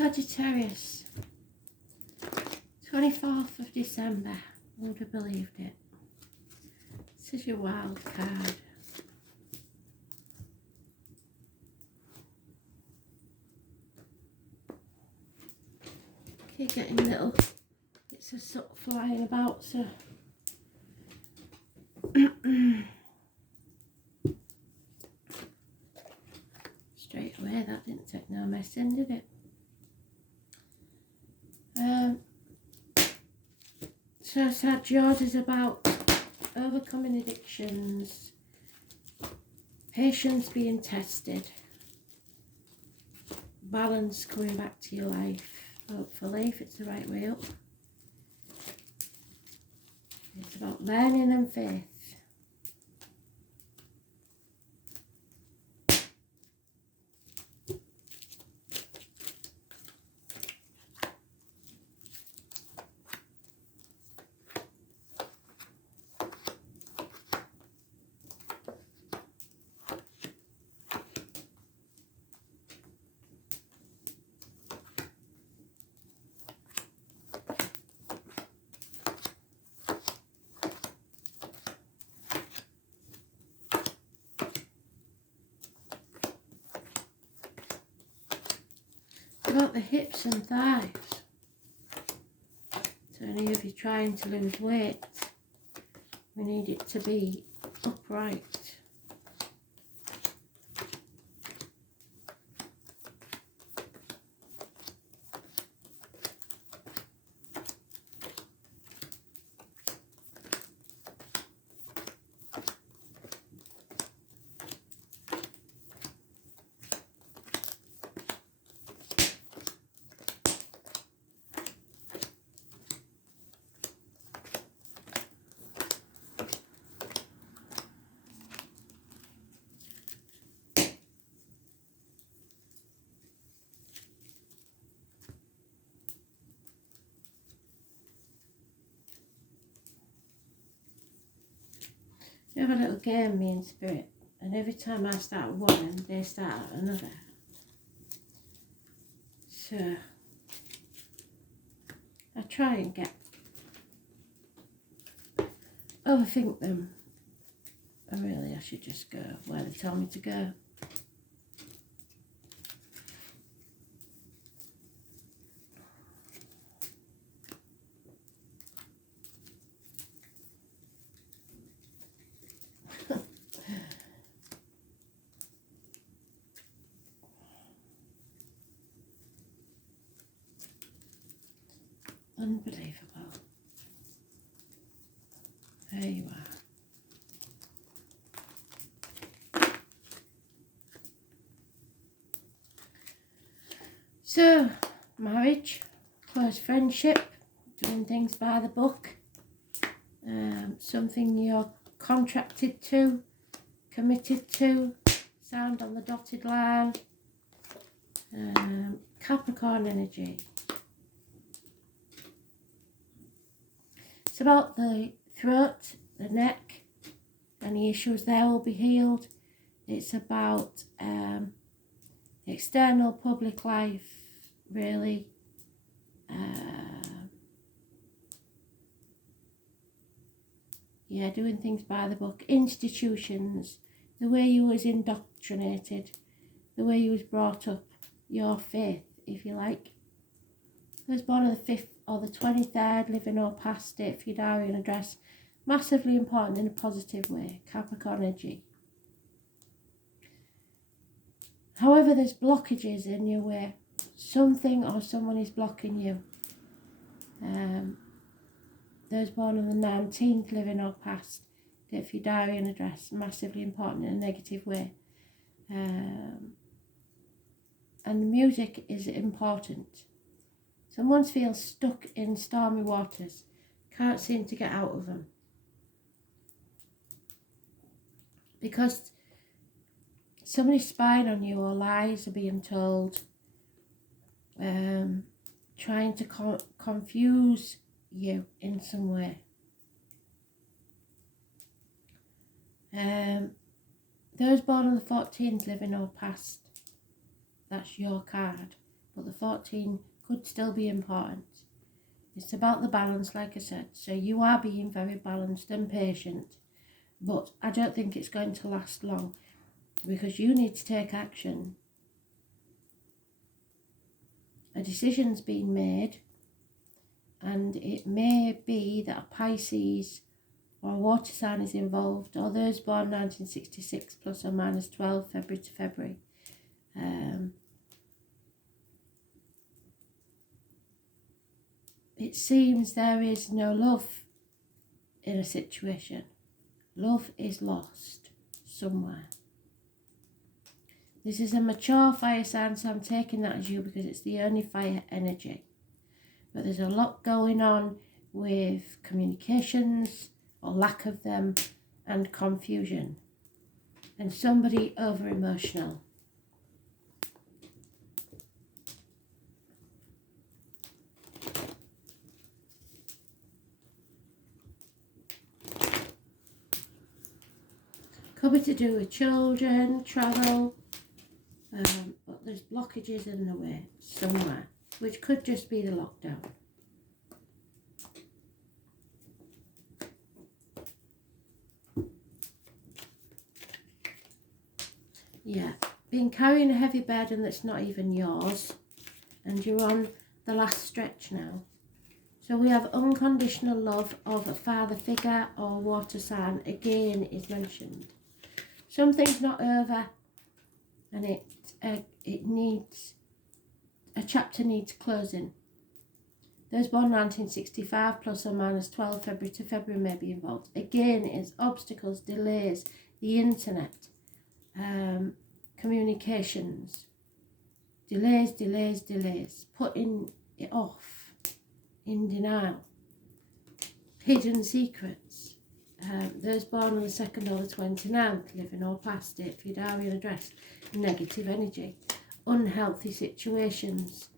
Sagittarius, 24th of December. Who would have believed it? This is your wild card. Keep getting little bits of soot flying about, so straight away that didn't take no messing, did it? So sad. Yours is about overcoming addictions, patience being tested, balance coming back to your life, hopefully, if it's the right way up. It's about learning and faith. About the hips and thighs. So any of you trying to lose weight, we need it to be upright. We have a little game, me and Spirit, and every time I start one, they start another. So I try and overthink them. And really, I should just go where they tell me to go. Unbelievable. There you are. So, marriage, close friendship, doing things by the book, something you're contracted to, committed to, sound on the dotted line, Capricorn energy. It's about the throat, the neck, any issues there will be healed. It's about the external public life, really. Yeah, doing things by the book. Institutions, the way you was indoctrinated, the way you was brought up, your faith, if you like. I was born on the 5th or the 23rd, living or past it, for your diary and address. Massively important in a positive way, Capricorn energy. However, there's blockages in your way. Something or someone is blocking you. Those born on the 19th, living or past, date for your diary and address. Massively important in a negative way. And the music is important. Someone feels stuck in stormy waters, can't seem to get out of them. Because somebody's spying on you, or lies are being told, trying to confuse you in some way. Those born on the 14th, living or past, that's your card. but the 14 could still be important. It's about the balance, like I said. So you are being very balanced and patient, but I don't think it's going to last long because you need to take action. A decision's been made, and it may be that a Pisces or a water sign is involved, or those born 1966 plus or minus 12 February to February. It seems there is no love in a situation. Love is lost somewhere. This is a mature fire sign, so I'm taking that as you because it's the only fire energy. But there's a lot going on with communications or lack of them and confusion. And somebody over emotional. Could be to do with children, travel, but there's blockages in the way somewhere, which could just be the lockdown. Yeah, being carrying a heavy burden that's not even yours, and you're on the last stretch now. So we have unconditional love of a father figure or water sign, again, is mentioned. Something's not over, and it needs, a chapter needs closing. Those born 1965 plus or minus 12 February to February may be involved. Again, it's obstacles, delays, the internet, communications, delays, putting it off, in denial, hidden secrets. Those born on the 2nd or the 29th, living or past it, for your diary and address, negative energy, unhealthy situations,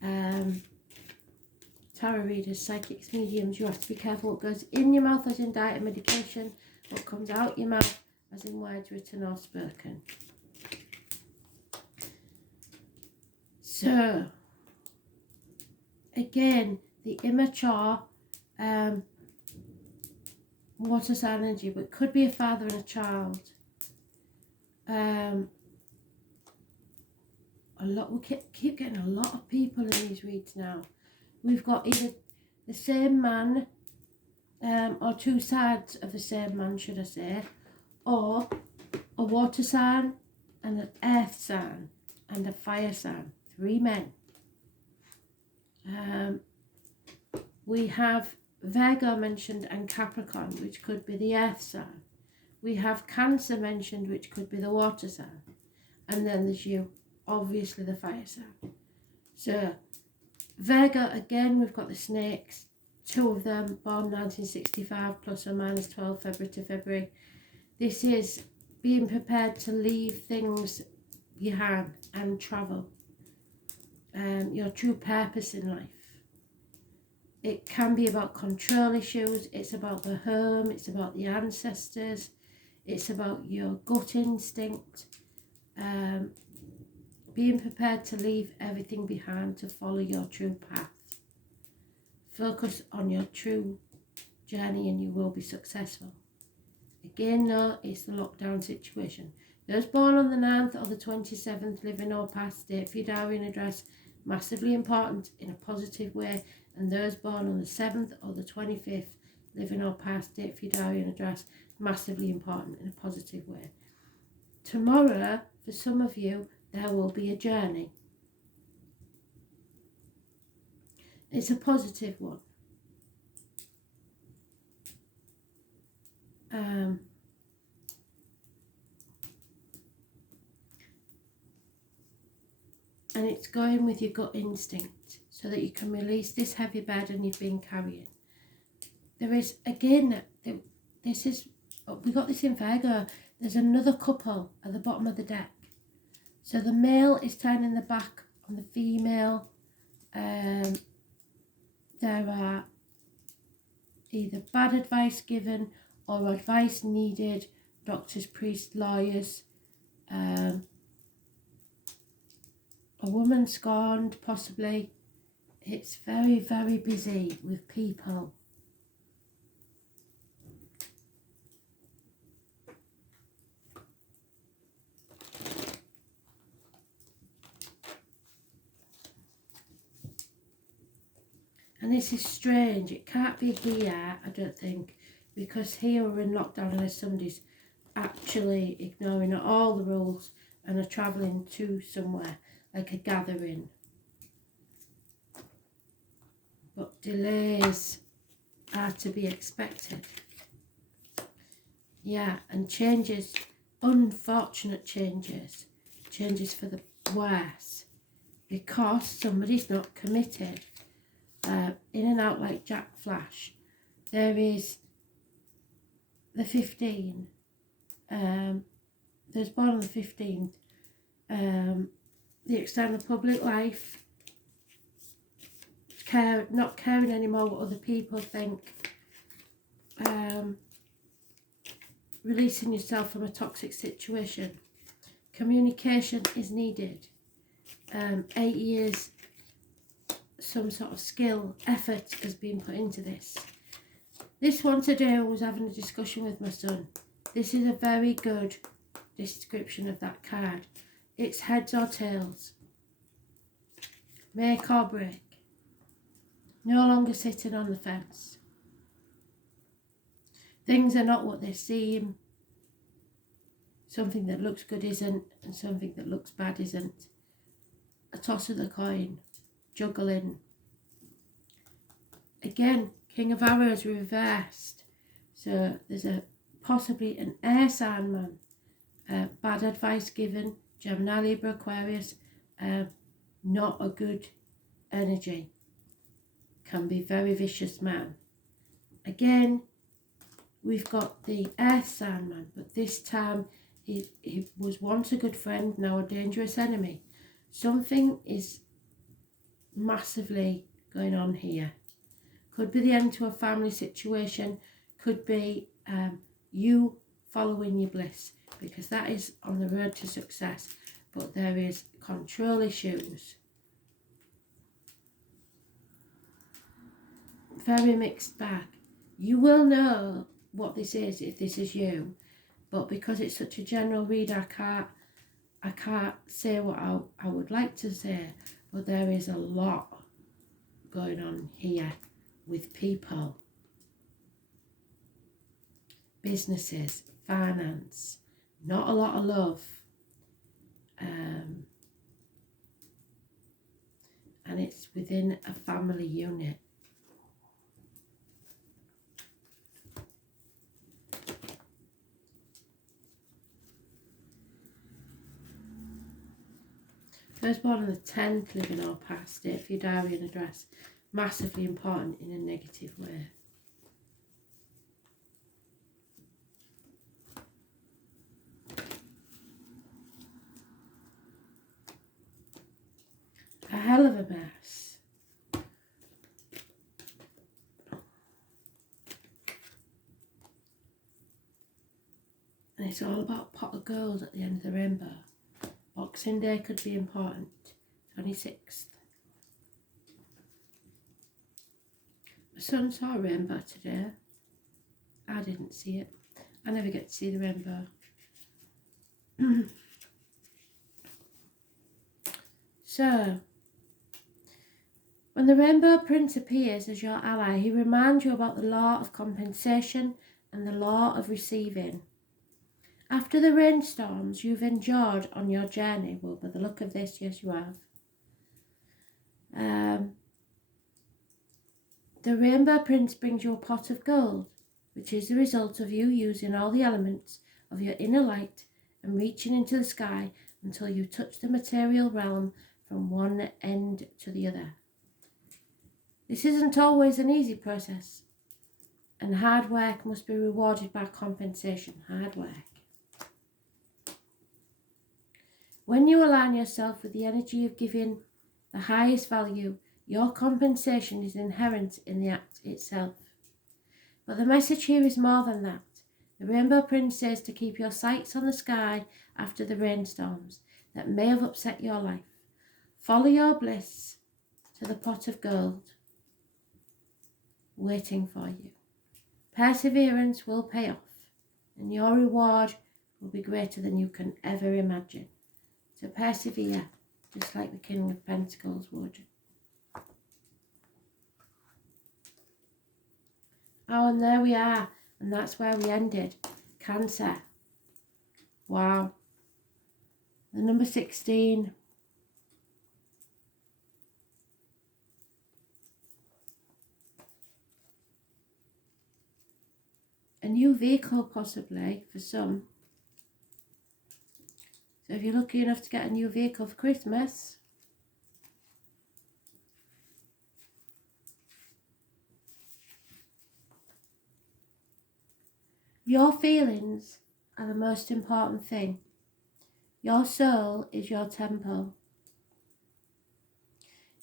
tarot readers, psychics, mediums, you have to be careful what goes in your mouth as in diet and medication, what comes out your mouth as in words written or spoken. So, again, the immature water sign energy, but it could be a father and a child. We keep getting a lot of people in these reads now. We've got either the same man, or two sides of the same man, should I say, or a water sign and an earth sign and a fire sign. 3 men. We have Virgo mentioned and Capricorn, which could be the earth sign. We have Cancer mentioned, which could be the water sign. And then there's you, obviously the fire sign. So, Virgo, again, we've got the snakes, 2 of them, born 1965 plus or minus 12 February to February. This is being prepared to leave things behind and travel. Your true purpose in life. It can be about control issues, it's about the home, it's about the ancestors, it's about your gut instinct, being prepared to leave everything behind to follow your true path. Focus on your true journey and you will be successful. Again, no, it's the lockdown situation. Those born on the 9th or the 27th, living or past date for your diary and address, massively important in a positive way. And those born on the 7th or the 25th, living or past date for your diary and address, massively important in a positive way. Tomorrow, for some of you, there will be a journey. It's a positive one. And it's going with your gut instinct so that you can release this heavy burden you've been carrying. There is, again, we got this in Virgo, there's another couple at the bottom of the deck. So the male is turning the back on the female. There are either bad advice given or advice needed, doctors, priests, lawyers, a woman scorned, possibly. It's very, very busy with people. And this is strange. It can't be here, I don't think, because here we're in lockdown unless somebody's actually ignoring all the rules and are travelling to somewhere, like a gathering. But delays are to be expected. Yeah, and changes, unfortunate changes for the worse, because somebody's not committed. In and out like Jack Flash. There is the 15. There's born on the 15th. The external public life. Not caring anymore what other people think. Releasing yourself from a toxic situation. Communication is needed. 8 years. Some sort of skill, effort has been put into this. This one today, I was having a discussion with my son. This is a very good description of that card. It's heads or tails. Make or break. No longer sitting on the fence. Things are not what they seem. Something that looks good isn't, and something that looks bad isn't. A toss of the coin. Juggling. Again, King of Arrows reversed. So there's possibly an air sign man. Bad advice given. Gemini, Libra, Aquarius. Not a good energy. Can be very vicious man. Again, we've got the air sign man, but this time he was once a good friend, now a dangerous enemy. Something is massively going on here. Could be the end to a family situation, could be you following your bliss, because that is on the road to success, but there is control issues. Very mixed bag. You will know what this is if this is you, but because it's such a general read, I can't say what I would like to say. But there is a lot going on here with people, businesses, finance, not a lot of love, and it's within a family unit. Firstborn on the 10th, living or past it, for your diary and address. Massively important in a negative way. A hell of a mess. And it's all about pot of gold at the end of the rainbow. Boxing Day could be important. 26th. My son saw a rainbow today. I didn't see it. I never get to see the rainbow. So, when the Rainbow Prince appears as your ally, he reminds you about the law of compensation and the law of receiving. After the rainstorms you've endured on your journey, well, by the look of this, yes you have, the Rainbow Prince brings you a pot of gold, which is the result of you using all the elements of your inner light and reaching into the sky until you touch the material realm from one end to the other. This isn't always an easy process, and hard work must be rewarded by compensation. Hard work. When you align yourself with the energy of giving the highest value, your compensation is inherent in the act itself. But the message here is more than that. The Rainbow Prince says to keep your sights on the sky after the rainstorms that may have upset your life. Follow your bliss to the pot of gold waiting for you. Perseverance will pay off, and your reward will be greater than you can ever imagine. So persevere, just like the King of Pentacles would. Oh, and there we are. And that's where we ended. Cancer. Wow. The number 16. A new vehicle possibly for some. So if you're lucky enough to get a new vehicle for Christmas, your feelings are the most important thing. Your soul is your temple.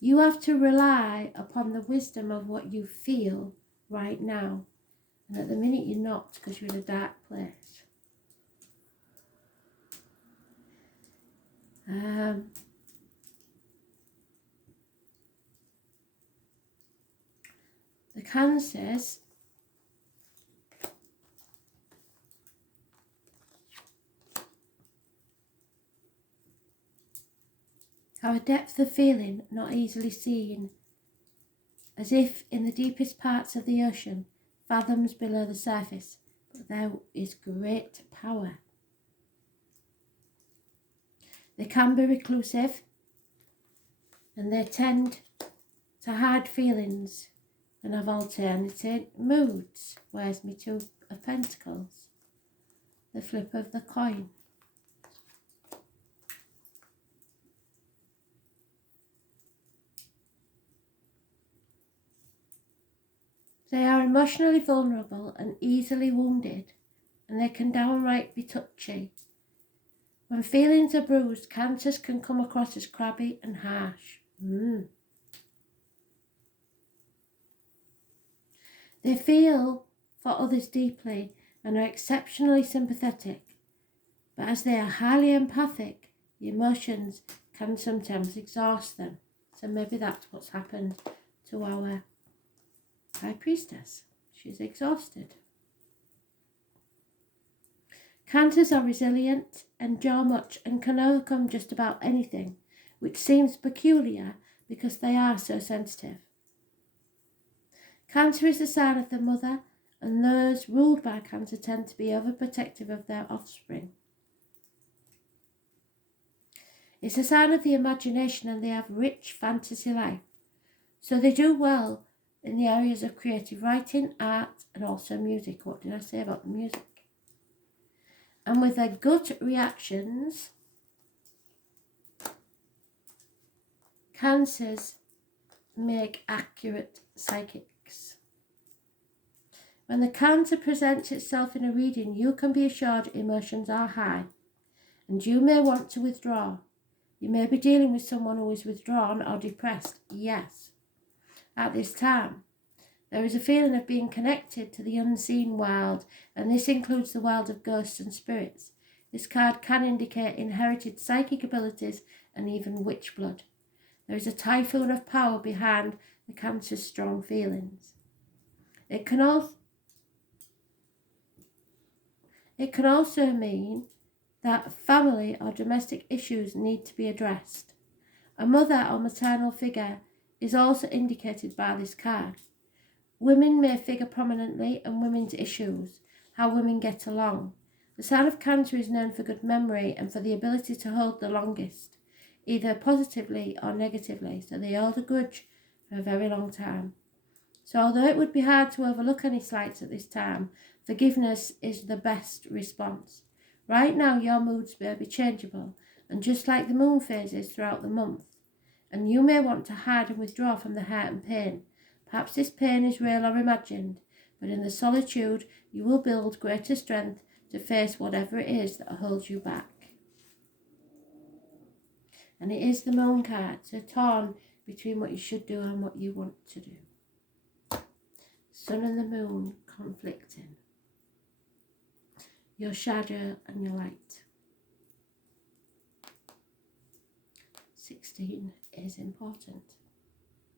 You have to rely upon the wisdom of what you feel right now. And at the minute you're not, because you're in a dark place. The Cancers have a depth of feeling not easily seen, as if in the deepest parts of the ocean, fathoms below the surface, but there is great power. They can be reclusive, and they tend to hide feelings and have alternative moods. Where's my Two of Pentacles? The flip of the coin. They are emotionally vulnerable and easily wounded, and they can downright be touchy. When feelings are bruised, Cancers can come across as crabby and harsh. They feel for others deeply and are exceptionally sympathetic, but as they are highly empathic, the emotions can sometimes exhaust them. So maybe that's what's happened to our High Priestess. She's exhausted. Cancers are resilient, endure much, and can overcome just about anything, which seems peculiar because they are so sensitive. Cancer is the sign of the mother, and those ruled by Cancer tend to be overprotective of their offspring. It's a sign of the imagination, and they have rich fantasy life. So they do well in the areas of creative writing, art, and also music. What did I say about the music? And with their gut reactions, Cancers make accurate psychics. When the Cancer presents itself in a reading, you can be assured emotions are high, and you may want to withdraw. You may be dealing with someone who is withdrawn or depressed. Yes. At this time, there is a feeling of being connected to the unseen world, and this includes the world of ghosts and spirits. This card can indicate inherited psychic abilities and even witch blood. There is a typhoon of power behind the Cancer's strong feelings. It can also mean that family or domestic issues need to be addressed. A mother or maternal figure is also indicated by this card. Women may figure prominently, and women's issues, how women get along. The sign of Cancer is known for good memory and for the ability to hold the longest, either positively or negatively, so they hold a grudge for a very long time. So although it would be hard to overlook any slights at this time, forgiveness is the best response. Right now your moods may be changeable, and just like the moon phases throughout the month, and you may want to hide and withdraw from the hurt and pain. Perhaps this pain is real or imagined, but in the solitude you will build greater strength to face whatever it is that holds you back. And it is the moon card, so torn between what you should do and what you want to do. Sun and the moon conflicting. Your shadow and your light. 16 is important.